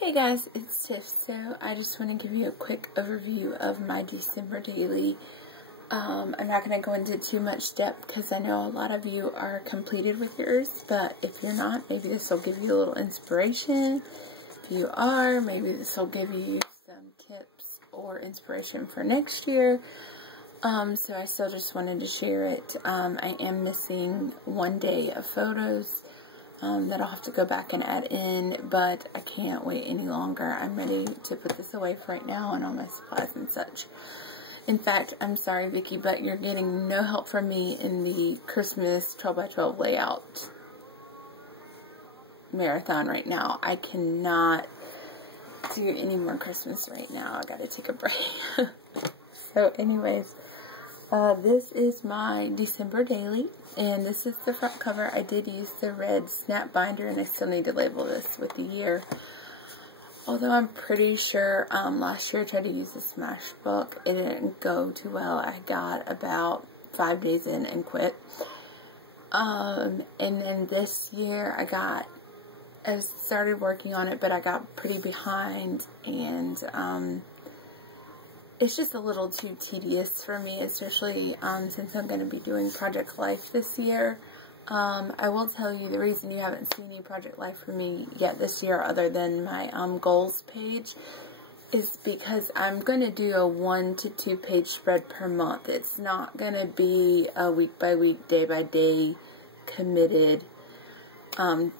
Hey guys, it's Tiff. So I just want to give you a quick overview of my December daily. I'm not going to go into too much depth because I know a lot of you are completed with yours, but if you're not, maybe this will give you a little inspiration. If you are, maybe this will give you some tips or inspiration for next year. So I still just wanted to share it. I am missing one day of photos that I'll have to go back and add in, but I can't wait any longer. I'm ready to put this away for right now and all my supplies and such. In fact, I'm sorry, Vicki, but you're getting no help from me in the Christmas 12x12 layout marathon right now. I cannot do any more Christmas right now. I gotta take a break. So anyways, this is my December daily, and this is the front cover. I did use the red snap binder, and I still need to label this with the year. Although I'm pretty sure last year I tried to use the Smashbook. It didn't go too well. I got about 5 days in and quit. And then this year I started working on it, but I got pretty behind, and it's just a little too tedious for me, especially since I'm going to be doing Project Life this year. I will tell you the reason you haven't seen any Project Life for me yet this year, other than my goals page, is because I'm going to do a 1 to 2 page spread per month. It's not going to be a week by week, day by day committed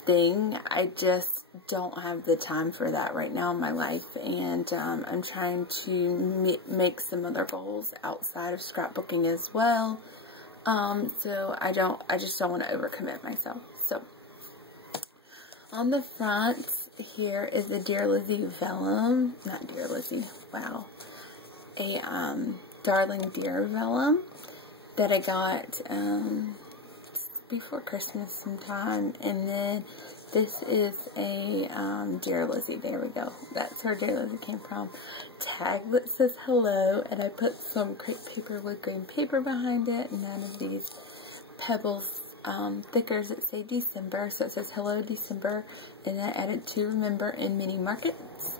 thing. I just don't have the time for that right now in my life, and I'm trying to make some other goals outside of scrapbooking as well. So I just don't want to overcommit myself. So on the front here is a Dear Lizzie vellum, not Dear Lizzie, wow, a Darling Dear vellum that I got before Christmas sometime. And then this is a Dear Lizzie, there we go, that's where Dear Lizzie came from, tag that says hello, and I put some crepe paper with green paper behind it, and none of these Pebbles thickers that say December, so it says hello December, and I added to remember in mini markets,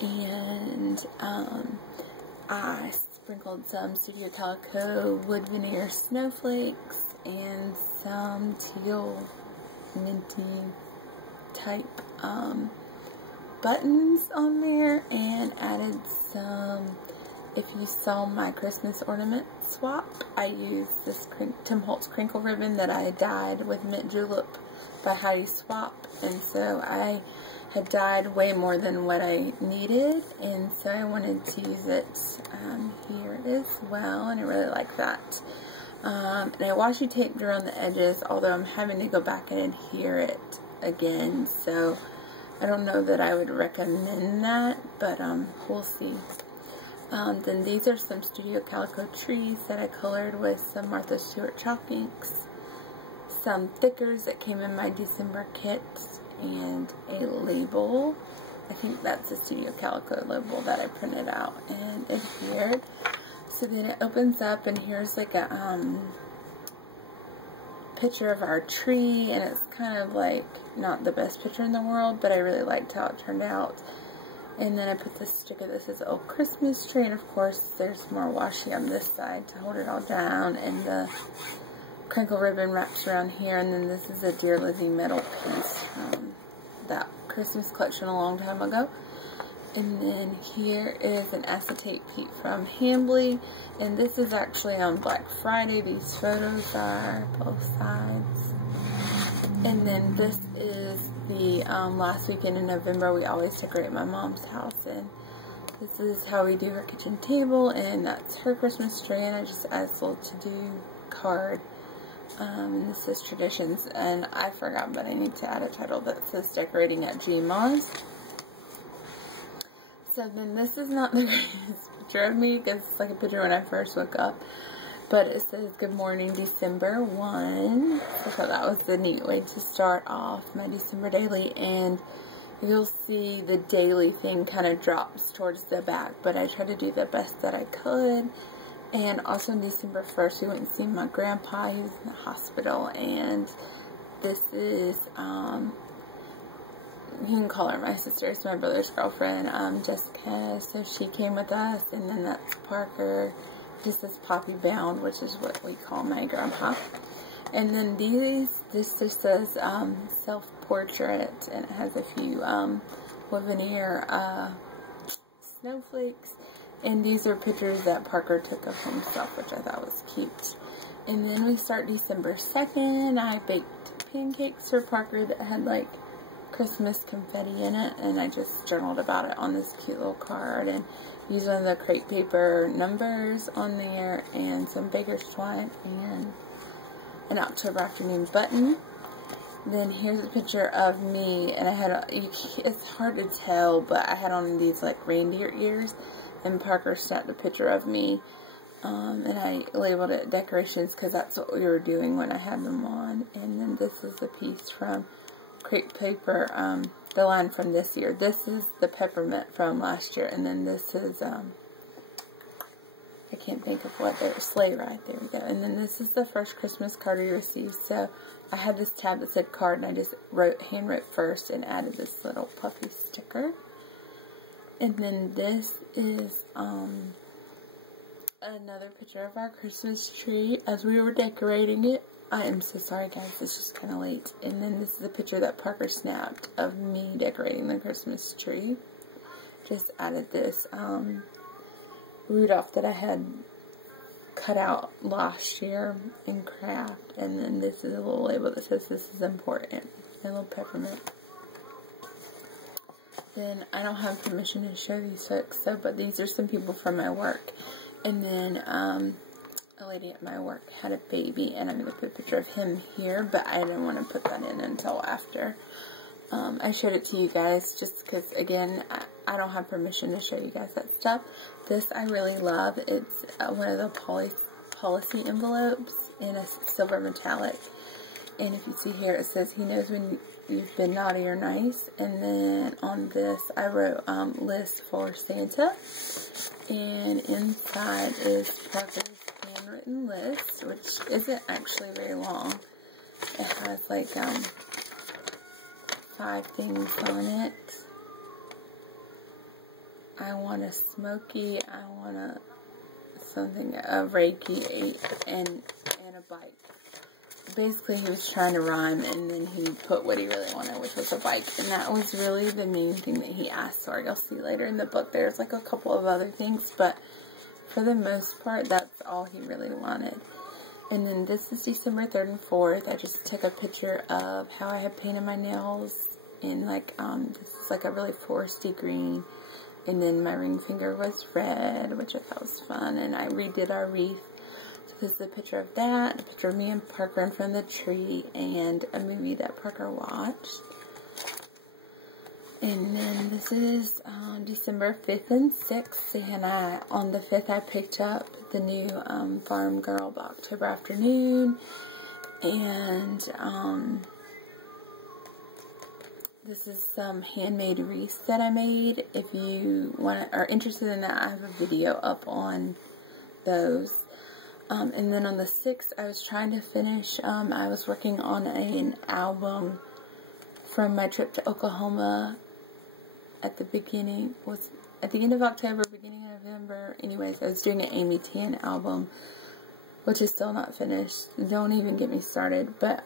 and I sprinkled some Studio Calico wood veneer snowflakes and some teal minty type buttons on there, and added some, if you saw my Christmas ornament swap, I used this Tim Holtz crinkle ribbon that I dyed with Mint Julep by Heidi Swap, and so I had dyed way more than what I needed, and so I wanted to use it here as well, and I really like that. And I washi taped around the edges, although I'm having to go back and adhere it again, so I don't know that I would recommend that, but we'll see. Then these are some Studio Calico trees that I colored with some Martha Stewart chalk inks, some thickers that came in my December kit, and a label. I think that's a Studio Calico label that I printed out and adhered. So then it opens up, and here's like a picture of our tree, and it's kind of like not the best picture in the world, but I really liked how it turned out. And then I put this sticker that says old Christmas tree, and of course there's more washi on this side to hold it all down, and the crinkle ribbon wraps around here. And then this is a Dear Lizzie metal piece from that Christmas collection a long time ago. And then here is an acetate Pete from Hambly, and this is actually on Black Friday. These photos are both sides. And then this is the last weekend in November. We always decorate my mom's house, and this is how we do her kitchen table, and that's her Christmas tree, and I just added a little to-do card. And this is Traditions, and I forgot, but I need to add a title that says Decorating at GMOS. So then this is not the greatest picture of me, because it's like a picture when I first woke up, but it says Good Morning December 1. So I thought that was the neat way to start off my December daily, and you'll see the daily thing kind of drops towards the back, but I tried to do the best that I could. And also on December 1st we went and see my grandpa. He was in the hospital, and this is you can call her my sister. It's my brother's girlfriend, Jessica. So she came with us, and then that's Parker. This is Poppy Bound, which is what we call my grandpa. And then this just says self-portrait, and it has a few veneer snowflakes. And these are pictures that Parker took of himself, which I thought was cute. And then we start December 2nd. I baked pancakes for Parker that had like Christmas confetti in it, and I just journaled about it on this cute little card, and used one of the crepe paper numbers on there, and some Baker's twine, and an October afternoon button. Then here's a picture of me, and I had it's hard to tell, but I had on these like reindeer ears, and Parker snapped a picture of me, and I labeled it decorations because that's what we were doing when I had them on. And then this is a piece from crepe paper, the line from this year. This is the peppermint from last year, and then this is I can't think of what they're, sleigh ride, there we go. And then this is the first Christmas card we received. So I had this tab that said card, and I just hand wrote first and added this little puffy sticker. And then this is another picture of our Christmas tree as we were decorating it. I am so sorry guys, it's just kind of late. And then this is a picture that Parker snapped of me decorating the Christmas tree. Just added this Rudolph that I had cut out last year in craft. And then this is a little label that says this is important. A little peppermint. Then I don't have permission to show these folks, so, but these are some people from my work. And then a lady at my work had a baby, and I'm going to put a picture of him here, but I didn't want to put that in until after. I showed it to you guys just because, again, I don't have permission to show you guys that stuff. This I really love. It's one of the policy envelopes in a silver metallic. And if you see here, it says, he knows when you've been naughty or nice. And then on this, I wrote list for Santa. And inside is Parker's handwritten list, which isn't actually very long. It has like 5 things on it. I want a Smoky, I want a Reiki, and a bike. Basically, he was trying to rhyme, and then he put what he really wanted, which was a bike. And that was really the main thing that he asked for. You'll see later in the book, there's like a couple of other things, but for the most part, that's all he really wanted. And then this is December 3rd and 4th. I just took a picture of how I had painted my nails in like, this is like a really foresty green. And then my ring finger was red, which I thought was fun. And I redid our wreath. So this is a picture of that, a picture of me and Parker in front of the tree, and a movie that Parker watched. And then this is December 5th and 6th, and on the 5th I picked up the new Farm Girl October Afternoon, and this is some handmade wreaths that I made. If you are interested in that, I have a video up on those. And then on the 6th, I was trying to finish, I was working on an album from my trip to Oklahoma at the beginning, at the end of October, beginning of November. Anyways, I was doing an Amy Tan album, which is still not finished. Don't even get me started. But,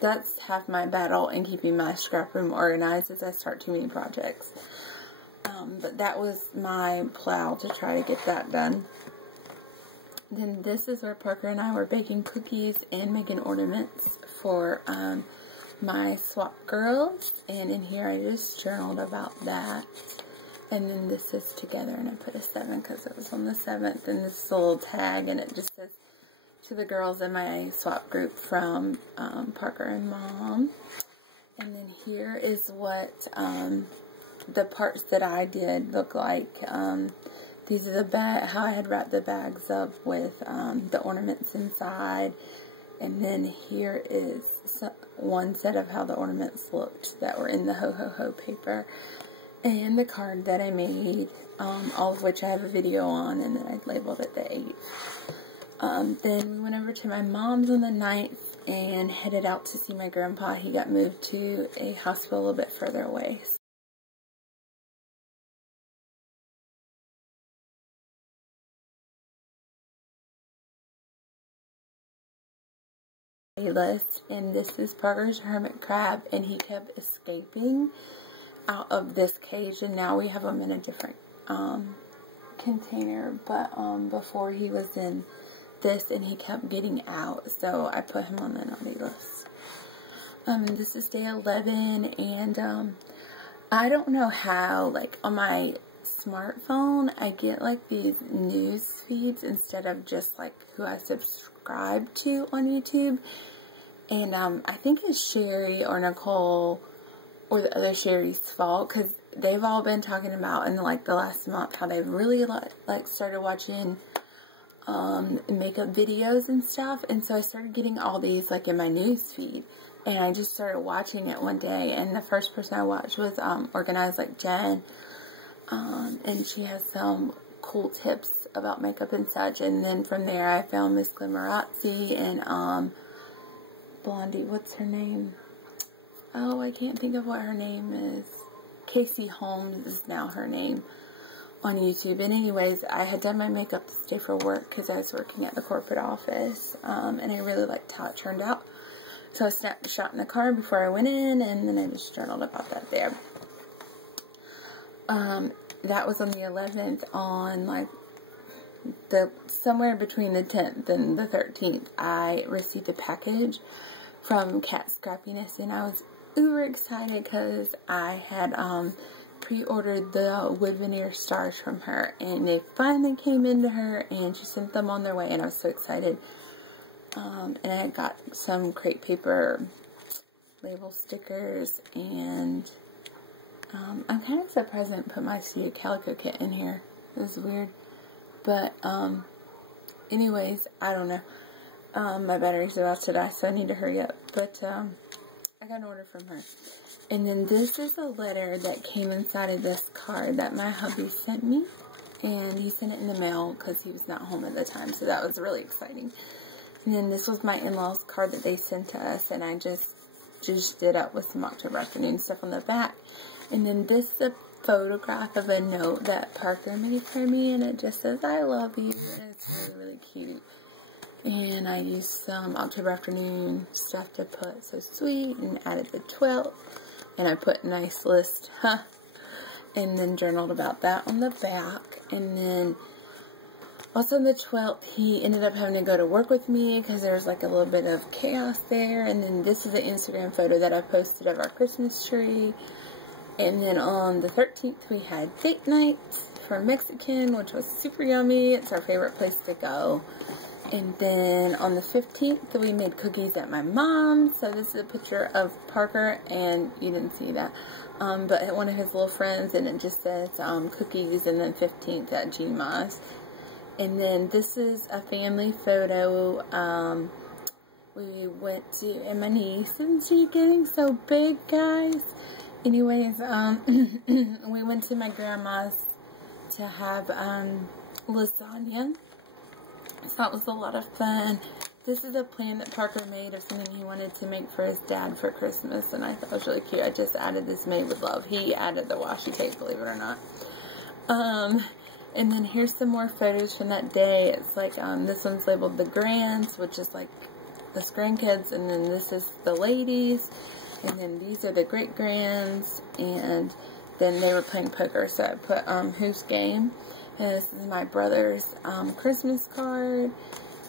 that's half my battle in keeping my scrap room organized as I start too many projects. But that was my plow to try to get that done. Then this is where Parker and I were baking cookies and making ornaments for my swap girls. And in here I just journaled about that. And then this is together, and I put a 7 because it was on the 7th. And this is a little tag, and it just says, to the girls in my swap group from Parker and Mom. And then here is what the parts that I did look like. These are how I had wrapped the bags up with the ornaments inside. And then here is one set of how the ornaments looked that were in the Ho Ho Ho paper. And the card that I made, all of which I have a video on, and then I labeled it the 8th. Then we went over to my mom's on the 9th. and headed out to see my grandpa. He got moved to a hospital a little bit further away. List, and this is Parker's hermit crab, and he kept escaping out of this cage, and now we have him in a different container, but before he was in this, and he kept getting out, so I put him on the naughty list. This is day 11, and I don't know how, like, on my smartphone I get like these news feeds instead of just like who I subscribe to on YouTube. And I think it's Sherry or Nicole or the other Sherry's fault, because they've all been talking about in like the last month how they've really like started watching makeup videos and stuff. And so I started getting all these like in my news feed, and I just started watching it one day, and the first person I watched was Organized Like Jen, and she has some cool tips about makeup and such. And then from there I found Miss Glamorazzi and Blondie, what's her name? Oh, I can't think of what her name is. Casey Holmes is now her name on YouTube. And anyways, I had done my makeup this day for work because I was working at the corporate office, and I really liked how it turned out. So I snapped a shot in the car before I went in, and then I just journaled about that there. That was on the 11th. On like somewhere between the 10th and the 13th, I received a package from Cat Scrappiness, and I was uber excited because I had pre-ordered the wood veneer stars from her, and they finally came into her, and she sent them on their way, and I was so excited. And I got some crepe paper label stickers, and I'm kind of surprised I didn't put my Sia Calico kit in here. It was weird. But, anyways, I don't know. My battery's about to die, so I need to hurry up. But, I got an order from her. And then this is a letter that came inside of this card that my hubby sent me. And he sent it in the mail because he was not home at the time, so that was really exciting. And then this was my in-laws card that they sent to us, and I just did up with some October Afternoon stuff on the back. And then this is a photograph of a note that Parker made for me, and it just says, "I love you," and it's really, really cute. And I used some October Afternoon stuff to put "so sweet" and added the 12th, and I put "nice list," and then journaled about that on the back. And then also on the 12th, he ended up having to go to work with me because there was like a little bit of chaos there. And then this is an Instagram photo that I posted of our Christmas tree. And then on the 13th, we had date night for Mexican, which was super yummy. It's our favorite place to go. And then on the 15th, we made cookies at my mom's. So this is a picture of Parker, and you didn't see that, but one of his little friends, and it just says cookies, and then 15th at Gma's. And then this is a family photo. We went to, and my niece, isn't she getting so big, guys? Anyways, we went to my grandma's to have lasagna. So that was a lot of fun. This is a plan that Parker made of something he wanted to make for his dad for Christmas, and I thought it was really cute. I just added this "made with love." He added the washi tape, believe it or not. And then here's some more photos from that day. It's like, this one's labeled the Grands, which is like the grandkids, and then this is the ladies, and then these are the great grands, and then they were playing poker, so I put who's game. And this is my brother's Christmas card.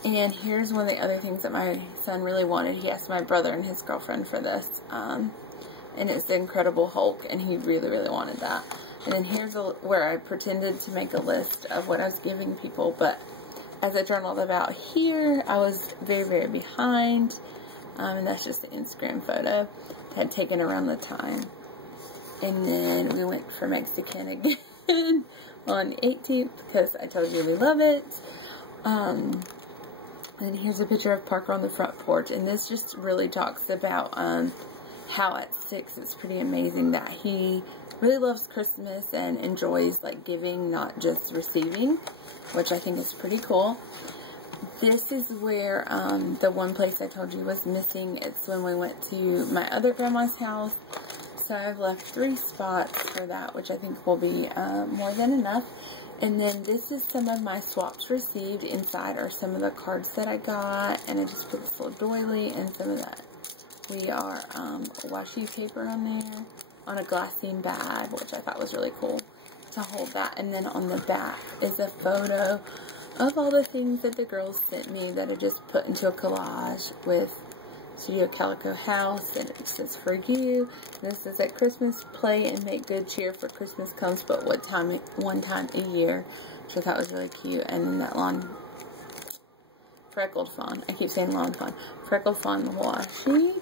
And here's one of the other things that my son really wanted. He asked my brother and his girlfriend for this, and it's the Incredible Hulk, and he really, really wanted that. And then here's where I pretended to make a list of what I was giving people, but as I journaled about here, I was very, very behind, and that's just an Instagram photo that I had taken around the time. And then we went for Mexican again on the 18th, because I told you we love it. And here's a picture of Parker on the front porch, and this just really talks about how at 6 it's pretty amazing that he really loves Christmas and enjoys like giving, not just receiving, which I think is pretty cool. this is where the one place I told you was missing. It's when we went to my other grandma's house. So I've left 3 spots for that, which I think will be more than enough. And then this is some of my swaps received. Inside are some of the cards that I got. And I just put this little doily and some of that. We are washi paper on there on a glassine bag, which I thought was really cool to hold that. And then on the back is a photo of all the things that the girls sent me that I just put into a collage with Studio Calico House, and it says for you. This is at Christmas, play and make good cheer, for Christmas comes but one time a year, which I thought was really cute. And then that freckled fawn, I keep saying lawn fawn, freckled fawn washi.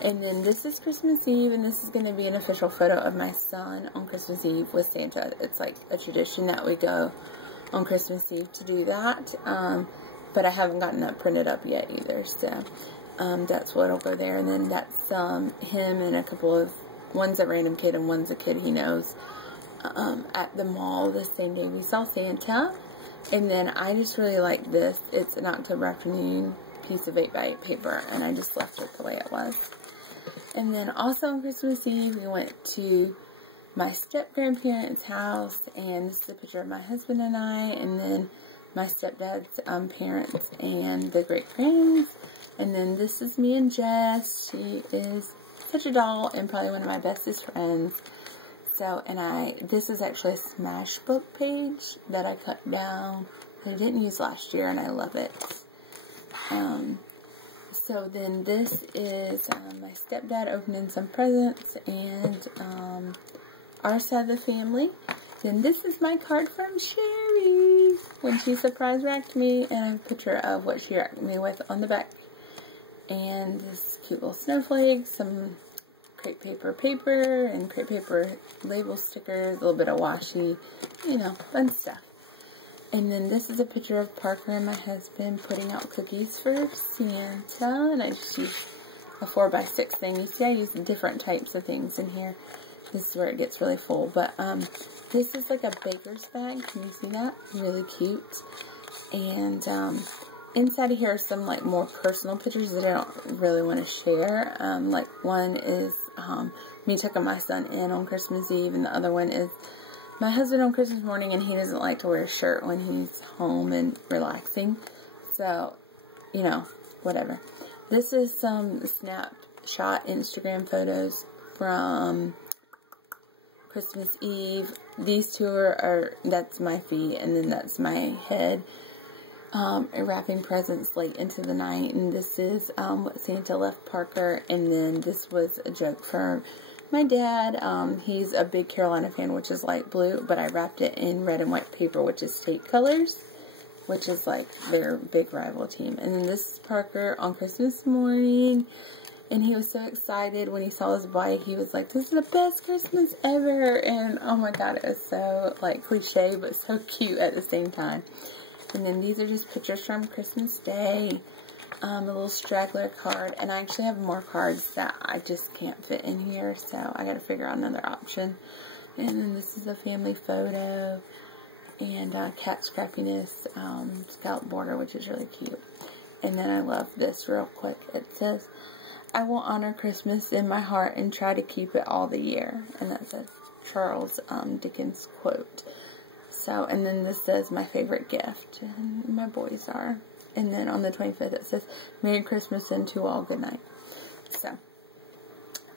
And then this is Christmas Eve, and this is going to be an official photo of my son on Christmas Eve with Santa. It's like a tradition that we go on Christmas Eve to do that, but I haven't gotten that printed up yet either, so that's what'll go there. And then that's him and a couple of, one's a random kid and one's a kid he knows, at the mall the same day we saw Santa. And then I just really like this. It's an October afternoon piece of 8x8 paper, and I just left it the way it was. And then also on Christmas Eve, we went to my step-grandparents' house, and this is a picture of my husband and I, and then my stepdad's parents and the great-grands. And then this is me and Jess. She is such a doll and probably one of my bestest friends. So, and this is actually a Smashbook page that I cut down that I didn't use last year, and I love it. So then this is my stepdad opening some presents, and our side of the family. Then this is my card from Sherry when she surprise racked me, and I have a picture of what she racked me with on the back. And this cute little snowflake, some crepe paper, and crepe paper label stickers, a little bit of washi, you know, fun stuff. And then this is a picture of Parker and my husband putting out cookies for Santa, and I just used a 4x6 thing. You see, I use different types of things in here. This is where it gets really full, but this is like a baker's bag. Can you see that? Really cute. And inside of here are some like more personal pictures that I don't really want to share. Like one is me taking my son in on Christmas Eve, and the other one is my husband on Christmas morning, and he doesn't like to wear a shirt when he's home and relaxing. So, you know, whatever. This is some snapshot Instagram photos from Christmas Eve. These two are that's my feet, and then that's my head. Wrapping presents late into the night, and this is what Santa left Parker. And then this was a joke for my dad. He's a big Carolina fan, which is light blue, but I wrapped it in red and white paper, which is state colors, which is like their big rival team. And then this is Parker on Christmas morning, and he was so excited when he saw his bike. He was like, "This is the best Christmas ever!" And oh my god, it was so like cliche, but so cute at the same time. And then these are just pictures from Christmas Day. A little straggler card, and I actually have more cards that I just can't fit in here, so I gotta figure out another option. And then this is a family photo, and cat scrappiness scallop border, which is really cute. And then I love this real quick. It says, "I will honor Christmas in my heart and try to keep it all the year." And that's a Charles Dickens quote. So, and then this says, "My favorite gift," and my boys are. And then on the 25th it says, "Merry Christmas and to all good night." So,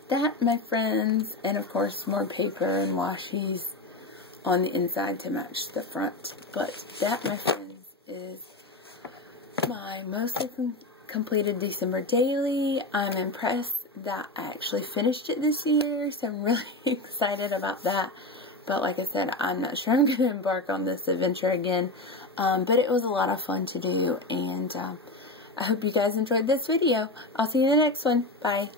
that, my friends, and of course more paper and washies on the inside to match the front. But that, my friends, is my mostly completed December daily. I'm impressed that I actually finished it this year, so I'm really excited about that. But like I said, I'm not sure I'm going to embark on this adventure again. But it was a lot of fun to do. And I hope you guys enjoyed this video. I'll see you in the next one. Bye.